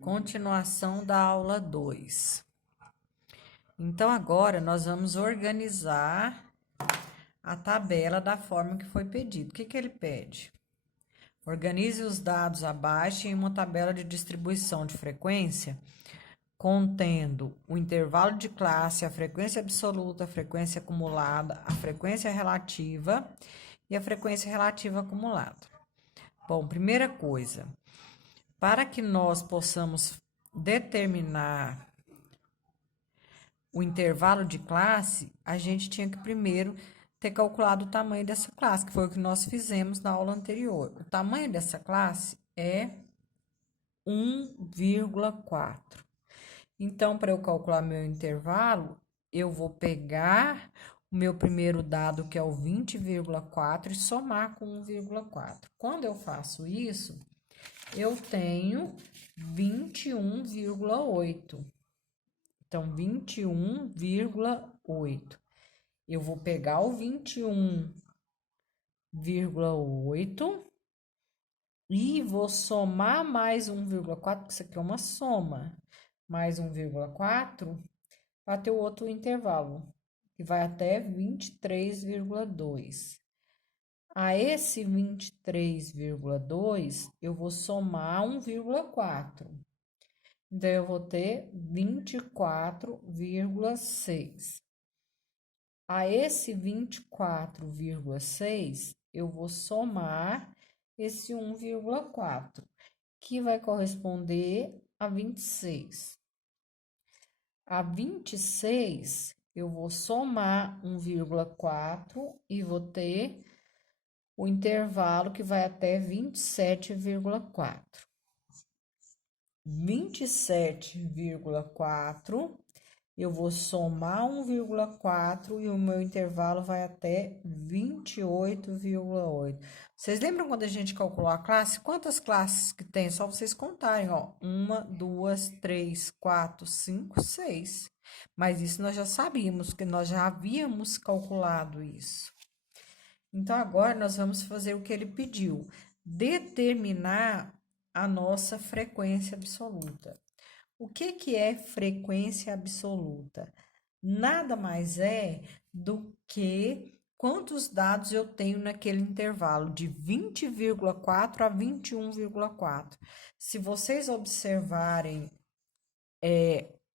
Continuação da aula 2. Então, agora nós vamos organizar a tabela da forma que foi pedido. O que ele pede? Organize os dados abaixo em uma tabela de distribuição de frequência, contendo o intervalo de classe, a frequência absoluta, a frequência acumulada, a frequência relativa e a frequência relativa acumulada. Bom, primeira coisa, para que nós possamos determinar o intervalo de classe, a gente tinha que primeiro ter calculado o tamanho dessa classe, que foi o que nós fizemos na aula anterior. O tamanho dessa classe é 1,4. Então, para eu calcular meu intervalo, eu vou pegar o meu primeiro dado, que é o 20,4, e somar com 1,4. Quando eu faço isso, eu tenho 21,8. Então, 21,8. Eu vou pegar o 21,8 e vou somar mais 1,4, porque isso aqui é uma soma, mais 1,4, para ter o outro intervalo, que vai até 23,2. A esse 23,2, eu vou somar 1,4. Então, eu vou ter 24,6. A esse 24,6, eu vou somar esse 1,4, que vai corresponder a 26. A 26, eu vou somar 1,4 e vou ter o intervalo que vai até 27,4. 27,4, eu vou somar 1,4 e o meu intervalo vai até 28,8. Vocês lembram quando a gente calculou a classe? Quantas classes que tem? Só vocês contarem, ó. 1, 2, 3, 4, 5, 6. Mas isso nós já sabíamos, que nós já havíamos calculado isso. Então, agora nós vamos fazer o que ele pediu. Determinar a nossa frequência absoluta. O que é frequência absoluta? Nada mais é do que quantos dados eu tenho naquele intervalo de 20,4 a 21,4. Se vocês observarem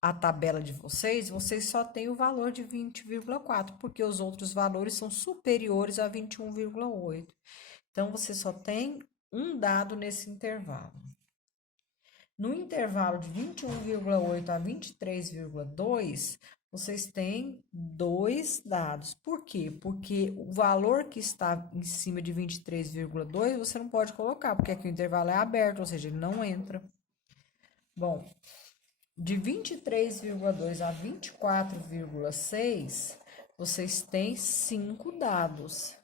a tabela de vocês, vocês só têm o valor de 20,4, porque os outros valores são superiores a 21,8. Então, você só tem um dado nesse intervalo. No intervalo de 21,8 a 23,2, vocês têm dois dados. Por quê? Porque o valor que está em cima de 23,2 você não pode colocar, porque aqui o intervalo é aberto, ou seja, ele não entra. Bom, de 23,2 a 24,6, vocês têm 5 dados.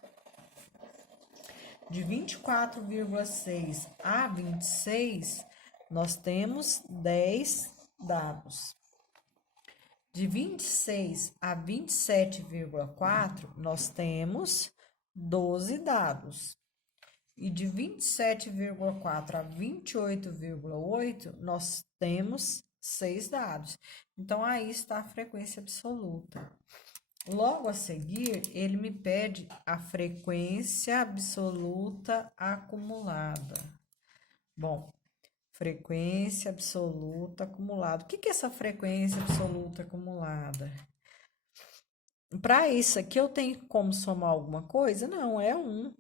De 24,6 a 26, nós temos 10 dados. De 26 a 27,4, nós temos 12 dados. E de 27,4 a 28,8, nós temos 6 dados. Então, aí está a frequência absoluta. Logo a seguir, ele me pede a frequência absoluta acumulada. Bom, frequência absoluta acumulada. O que é essa frequência absoluta acumulada? Para isso aqui, eu tenho como somar alguma coisa? Não, é 1.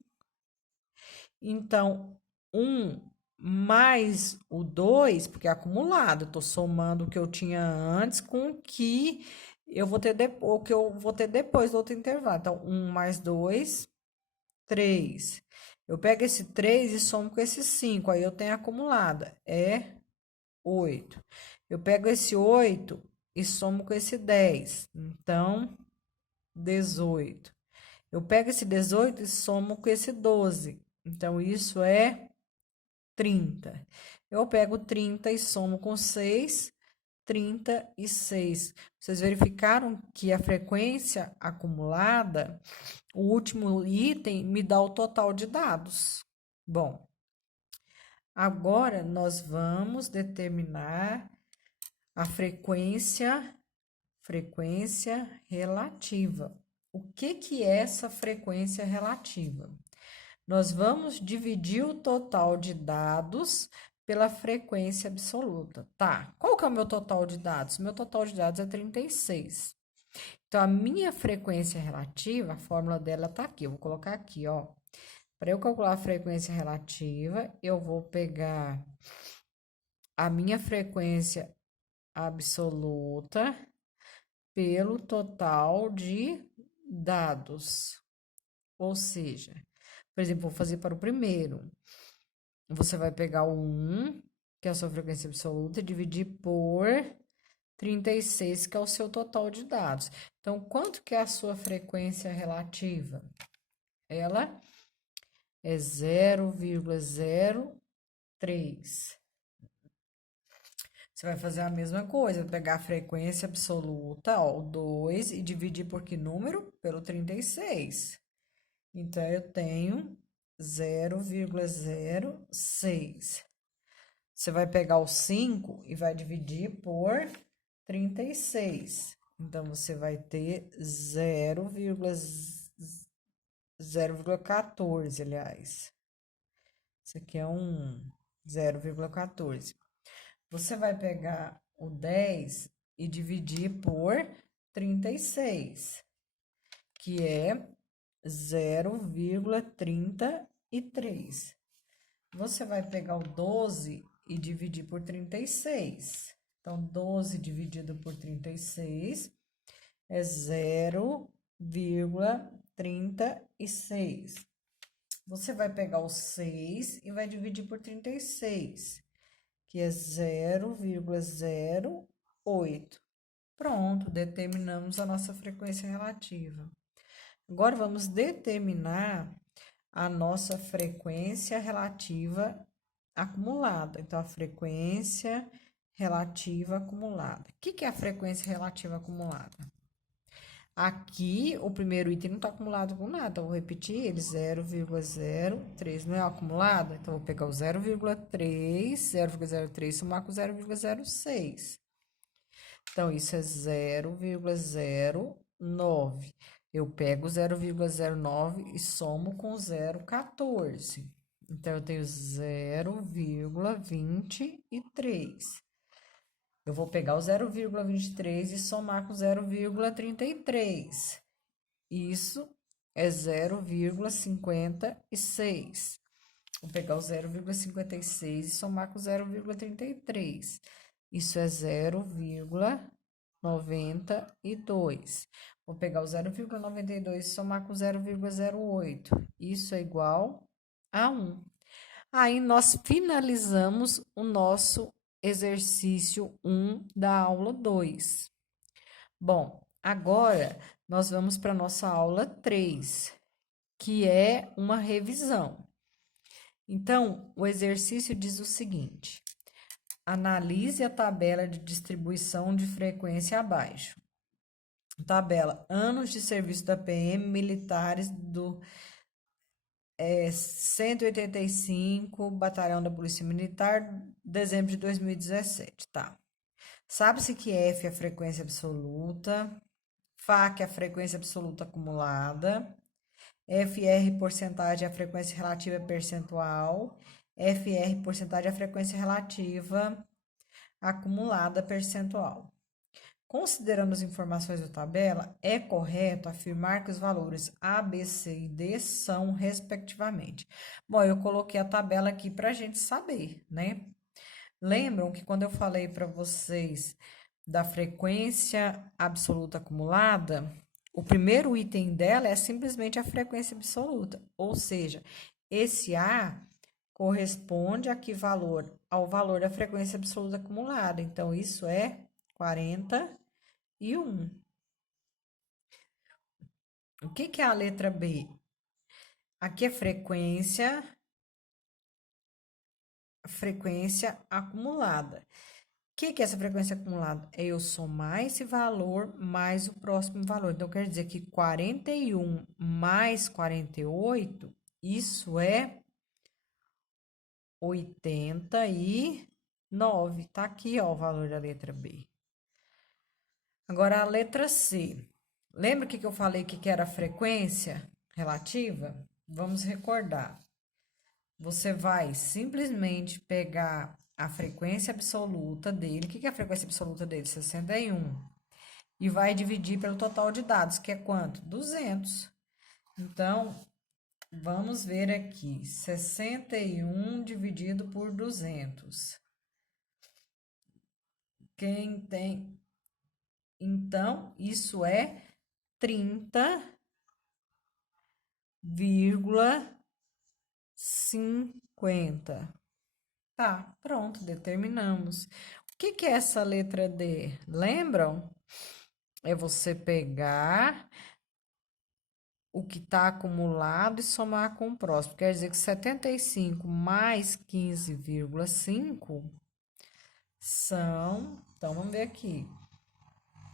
Então, 1 mais o 2, porque é acumulado, eu estou somando o que eu tinha antes com o que eu vou ter o que eu vou ter depois do outro intervalo. Então, 1 mais 2, 3. Eu pego esse 3 e somo com esse 5, aí eu tenho acumulada, é 8. Eu pego esse 8 e somo com esse 10, então, 18. Eu pego esse 18 e somo com esse 12, então, isso é 30. Eu pego 30 e somo com 6, 36. Vocês verificaram que a frequência acumulada, o último item, me dá o total de dados. Bom, Agora, nós vamos determinar a frequência relativa. O que que é essa frequência relativa? Nós vamos dividir o total de dados pela frequência absoluta. Tá, qual que é o meu total de dados? Meu total de dados é 36. Então, a minha frequência relativa, a fórmula dela tá aqui. Eu vou colocar aqui, ó. Para eu calcular a frequência relativa, eu vou pegar a minha frequência absoluta pelo total de dados. Ou seja, por exemplo, vou fazer para o primeiro. Você vai pegar o 1, que é a sua frequência absoluta, e dividir por 36, que é o seu total de dados. Então, quanto que é a sua frequência relativa? Ela é 0,03. Você vai fazer a mesma coisa, pegar a frequência absoluta, ó, o 2, e dividir por que número? Pelo 36. Então, eu tenho 0,06. Você vai pegar o 5 e vai dividir por 36. Então, você vai ter 0,14, aliás. Isso aqui é um 0,14. Você vai pegar o 10 e dividir por 36, que é 0,33. Você vai pegar o 12 e dividir por 36. Então, 12 dividido por 36 é 0,36. Você vai pegar o 6 e vai dividir por 36, que é 0,08. Pronto, determinamos a nossa frequência relativa. Agora, vamos determinar a nossa frequência relativa acumulada. Então, a frequência relativa acumulada. O que que é a frequência relativa acumulada? Aqui, o primeiro item não está acumulado com nada. Eu vou repetir ele, 0,03. Não é acumulado? Então, eu vou pegar o 0,03 somar com 0,06. Então, isso é 0,09. Eu pego 0,09 e somo com 0,14. Então, eu tenho 0,23. Eu vou pegar o 0,23 e somar com 0,33. Isso é 0,56. Vou pegar o 0,56 e somar com 0,33. Isso é 0,92. Vou pegar o 0,92 e somar com 0,08. Isso é igual a 1. Aí, nós finalizamos o nosso exercício 1 da aula 2. Bom, agora nós vamos para a nossa aula 3, que é uma revisão. Então, o exercício diz o seguinte: analise a tabela de distribuição de frequência abaixo. Tabela: anos de serviço da PM militares do 185, Batalhão da Polícia Militar, dezembro de 2017, tá? Sabe-se que F é a frequência absoluta, FAC é a frequência absoluta acumulada, FR porcentagem é a frequência relativa percentual, FR porcentagem é a frequência relativa acumulada percentual. Considerando as informações da tabela, é correto afirmar que os valores A, B, C e D são, respectivamente. Bom, eu coloquei a tabela aqui para a gente saber, né? Lembram que quando eu falei para vocês da frequência absoluta acumulada, o primeiro item dela é simplesmente a frequência absoluta, ou seja, esse A corresponde a que valor? Ao valor da frequência absoluta acumulada. Então, isso é 41. O que que é a letra B? Aqui é frequência acumulada. O que que é essa frequência acumulada? É eu somar esse valor mais o próximo valor. Então, quer dizer que 41 mais 48, isso é 89. Tá aqui, ó, o valor da letra B. Agora a letra C. Lembra que eu falei que era a frequência relativa? Vamos recordar. Você vai simplesmente pegar a frequência absoluta dele. O que é a frequência absoluta dele? 61. E vai dividir pelo total de dados, que é quanto? 200. Então, vamos ver aqui. 61 dividido por 200. Quem tem... Então, isso é 30,50. Tá, pronto, determinamos. O que é essa letra D? Lembram? É você pegar o que está acumulado e somar com o próximo. Quer dizer que 75 mais 15,5 são... Então, vamos ver aqui.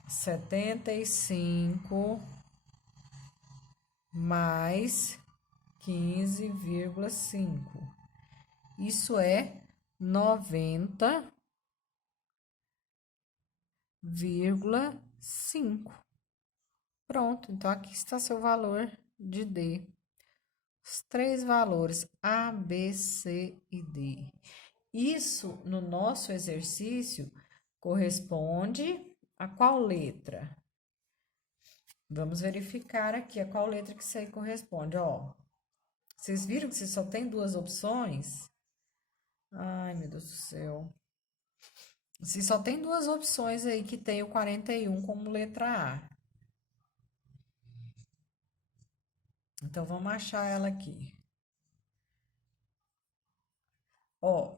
75 mais 15,5. Isso é 90,5. Pronto, então aqui está seu valor de D. Os três valores A, B, C e D. Isso, no nosso exercício, corresponde a qual letra? Vamos verificar aqui a qual letra que isso aí corresponde, ó. Vocês viram que você só tem duas opções? Ai, meu Deus do céu. Você só tem duas opções aí que tem o 41 como letra A. Então, vamos achar ela aqui. Ó,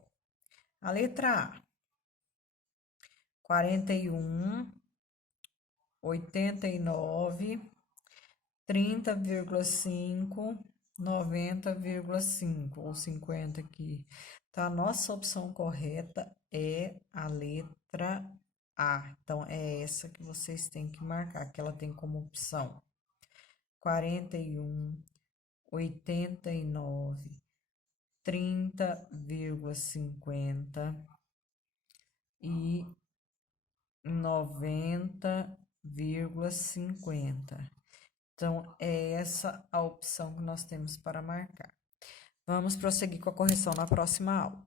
a letra A. 41, 89, 30,5, 90,5 ou 50 aqui. Então, a nossa opção correta é a letra A. Então, é essa que vocês têm que marcar, que ela tem como opção 41, 89, 30,50 e 90,50. Então, é essa a opção que nós temos para marcar. Vamos prosseguir com a correção na próxima aula.